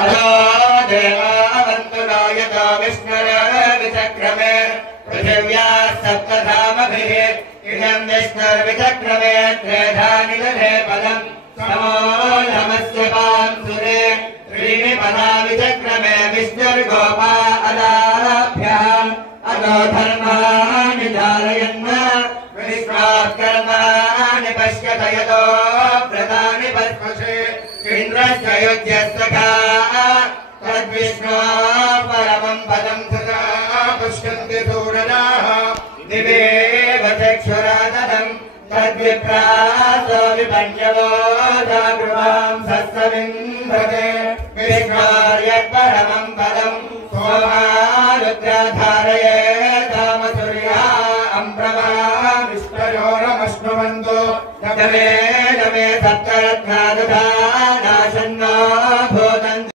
अधो देवावन्तुरायतो विष्णुर्विचक्रमे पृथिव्याः सप्तधामभिः इदं विष्णुर्विचक्रमे त्रेधा निदधे पदम् समो नमस्य पांसुरे त्रीणि पदा विचक्रमे विष्णुर्गोपा अदाभ्यः अतो धर्माणि धारयन् विश्वात् कर्माणि पश्यत यतो व्रतानि पश्यसे इन्द्रस्य युज्यस्तका तद्विष्णो परमं पदं सदा पुष्यन्ति सूरजाः दिवेव चक्षुरादधम् तद्विप्रासो विपण्यवो जागृहां सत्सविन्धते